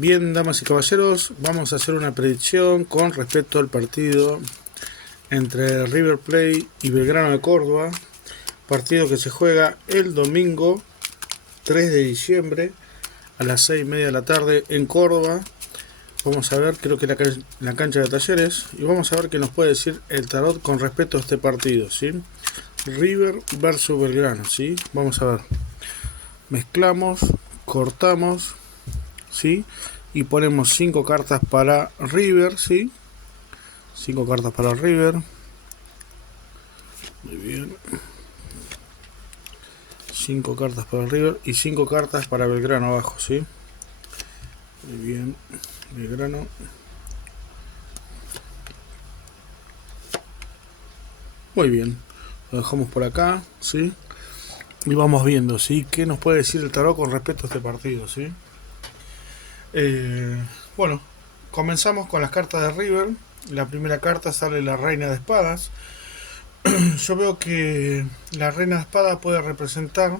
Bien, damas y caballeros, vamos a hacer una predicción con respecto al partido entre River Plate y Belgrano de Córdoba, partido que se juega el domingo 3 de diciembre a las 6:30 de la tarde en Córdoba. Vamos a ver, creo que la cancha de Talleres, y vamos a ver qué nos puede decir el tarot con respecto a este partido, ¿sí? River versus Belgrano, ¿sí? Vamos a ver. Mezclamos, cortamos, ¿sí? Y ponemos 5 cartas para River, ¿sí? 5 cartas para River. Muy bien. 5 cartas para River y 5 cartas para Belgrano abajo, ¿sí? Muy bien. Belgrano. Muy bien. Lo dejamos por acá, ¿sí? Y vamos viendo, ¿sí? ¿Qué nos puede decir el tarot con respecto a este partido, ¿sí? Bueno, comenzamos con las cartas de River. La primera carta sale la Reina de Espadas. Yo veo que la Reina de Espadas puede representar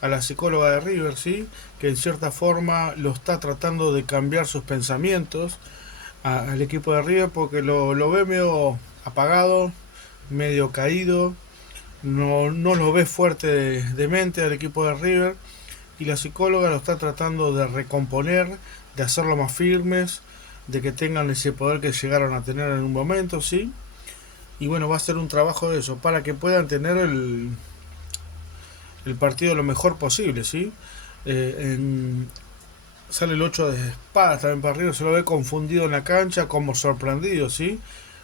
a la psicóloga de River, ¿sí? Que en cierta forma lo está tratando de cambiar sus pensamientos al equipo de River, porque lo ve medio apagado, medio caído, no lo ve fuerte de mente al equipo de River, y la psicóloga lo está tratando de recomponer, de hacerlo más firmes, de que tengan ese poder que llegaron a tener en un momento, ¿sí? Y bueno, va a ser un trabajo de eso, para que puedan tener el partido lo mejor posible, ¿sí? Sale el 8 de espadas también para arriba, se lo ve confundido en la cancha, como sorprendido, ¿sí?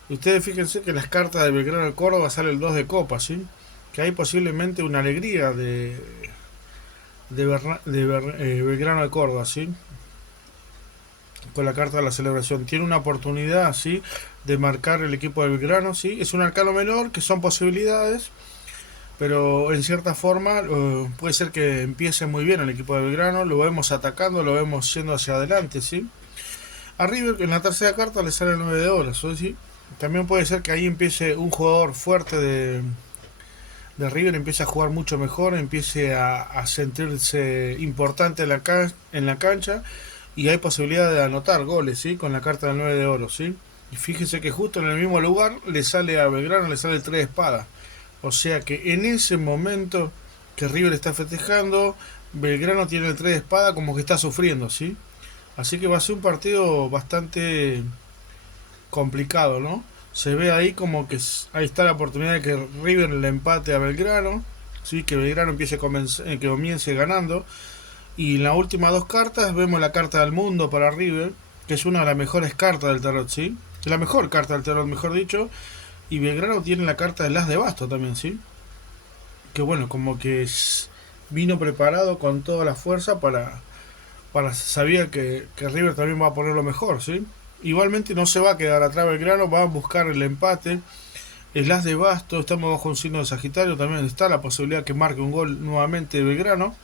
Y ustedes fíjense que en las cartas de Belgrano de Córdoba sale el 2 de copas, ¿sí? Que hay posiblemente una alegría de Belgrano de Córdoba, ¿sí? Con la carta de la celebración. Tiene una oportunidad, ¿sí? De marcar el equipo de Belgrano, ¿sí? Es un arcano menor, que son posibilidades, pero en cierta forma puede ser que empiece muy bien el equipo de Belgrano, lo vemos atacando, lo vemos yendo hacia adelante, ¿sí? A River en la tercera carta le sale el 9 de oros, ¿sí? También puede ser que ahí empiece un jugador fuerte de River, empiece a jugar mucho mejor, empiece a sentirse importante en la cancha, y hay posibilidad de anotar goles, ¿sí? Con la carta del 9 de oro, ¿sí? Y fíjese que justo en el mismo lugar le sale a Belgrano, le sale el 3 de espada. O sea que en ese momento que River está festejando, Belgrano tiene el 3 de espada, como que está sufriendo, ¿sí? Así que va a ser un partido bastante complicado, ¿no? Se ve ahí como que ahí está la oportunidad de que River le empate a Belgrano, ¿sí? Que Belgrano que comience ganando. Y en las últimas dos cartas vemos la carta del mundo para River, que es una de las mejores cartas del tarot, ¿sí? La mejor carta del tarot, mejor dicho. Y Belgrano tiene la carta del as de basto también, ¿sí? Que bueno, como que vino preparado con toda la fuerza sabía que River también va a poner lo mejor, ¿sí? Igualmente no se va a quedar atrás Belgrano, va a buscar el empate. El as de basto, estamos bajo un signo de Sagitario, también está la posibilidad que marque un gol nuevamente Belgrano,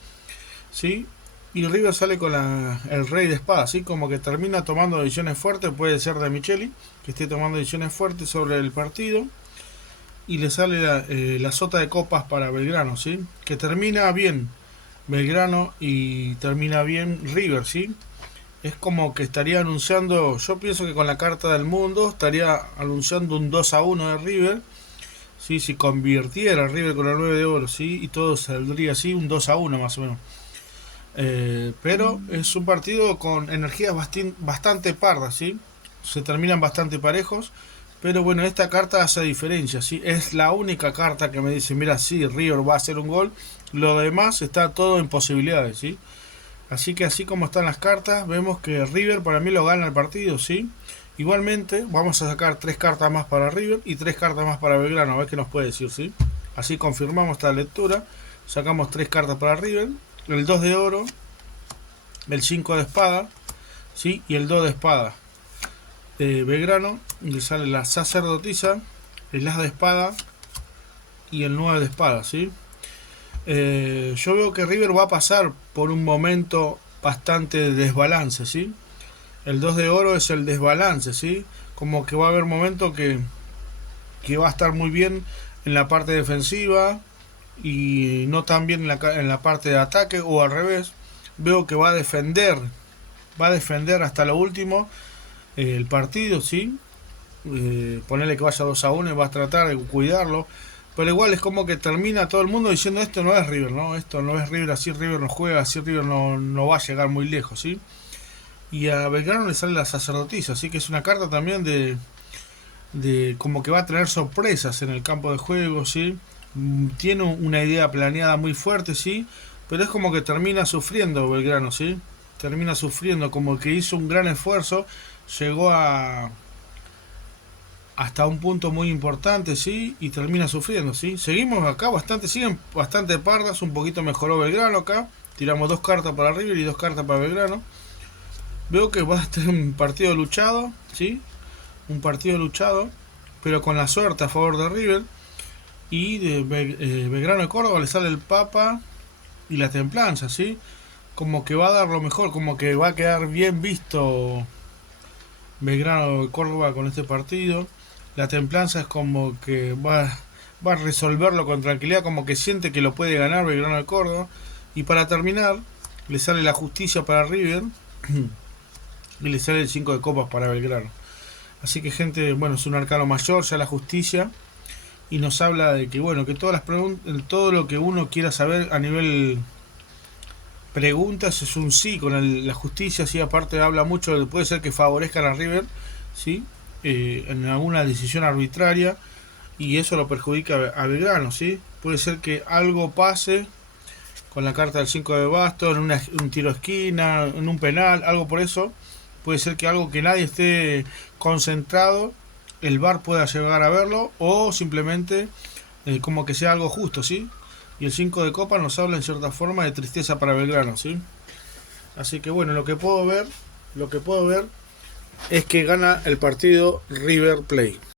¿sí? Y River sale con el rey de espada, ¿sí? Como que termina tomando decisiones fuertes, puede ser de Micheli, que esté tomando decisiones fuertes sobre el partido. Y le sale la sota de copas para Belgrano, ¿sí? Que termina bien Belgrano y termina bien River, ¿sí? Es como que estaría anunciando, yo pienso que con la carta del mundo estaría anunciando un 2-1 de River, ¿sí? Si convirtiera River con el 9 de oro, ¿sí? Y todo saldría así, un 2-1 más o menos. Pero es un partido con energías bastante pardas, ¿sí? Se terminan bastante parejos. Pero bueno, esta carta hace diferencia, ¿sí? Es la única carta que me dice, mira, sí, River va a hacer un gol. Lo demás está todo en posibilidades, ¿sí? Así que así como están las cartas, vemos que River para mí lo gana el partido, ¿sí? Igualmente, vamos a sacar 3 cartas más para River y 3 cartas más para Belgrano, a ver qué nos puede decir, ¿sí? Así confirmamos esta lectura. Sacamos 3 cartas para River, el 2 de oro, el 5 de espada, ¿sí? Y el 2 de espada. Belgrano le sale la sacerdotisa, el as de espada y el 9 de espada, ¿sí? Yo veo que River va a pasar por un momento bastante de desbalance, ¿sí? El 2 de oro es el desbalance, ¿sí? Como que va a haber momentos que va a estar muy bien en la parte defensiva y no tan bien en la parte de ataque, o al revés. Veo que va a defender va a defender hasta lo último el partido, ¿sí? Ponerle que vaya 2-1 y va a tratar de cuidarlo. Pero igual es como que termina todo el mundo diciendo esto no es River, ¿no? Esto no es River, así River no juega, así River no va a llegar muy lejos, ¿sí? Y a Belgrano le sale la sacerdotisa, así que es una carta también de como que va a tener sorpresas en el campo de juego, ¿sí? Tiene una idea planeada muy fuerte, ¿sí? Pero es como que termina sufriendo Belgrano, ¿sí? Termina sufriendo, como que hizo un gran esfuerzo, llegó a hasta un punto muy importante, ¿sí? Y termina sufriendo, ¿sí? Seguimos acá bastante, siguen bastante pardas, un poquito mejoró Belgrano acá. Tiramos 2 cartas para River y 2 cartas para Belgrano. Veo que va a estar un partido luchado, ¿sí? Un partido luchado, pero con la suerte a favor de River. Y de Belgrano de Córdoba le sale el Papa y la Templanza, ¿sí? Como que va a dar lo mejor, como que va a quedar bien visto Belgrano de Córdoba con este partido. La Templanza es como que va a resolverlo con tranquilidad, como que siente que lo puede ganar Belgrano de Córdoba. Y para terminar, le sale la Justicia para River y le sale el 5 de copas para Belgrano. Así que gente, bueno, es un arcano mayor, ya la Justicia, y nos habla de que, bueno, que todas las preguntas, todo lo que uno quiera saber a nivel preguntas es un sí con la Justicia, sí, aparte habla mucho, puede ser que favorezcan a River, sí, en alguna decisión arbitraria, y eso lo perjudica a Belgrano, sí. Puede ser que algo pase con la carta del 5 de bastos, en un tiro de esquina, en un penal, algo por eso. Puede ser que algo que nadie esté concentrado, el VAR pueda llegar a verlo, o simplemente como que sea algo justo, ¿sí? Y el 5 de copa nos habla en cierta forma de tristeza para Belgrano, ¿sí? Así que bueno, lo que puedo ver es que gana el partido River Plate.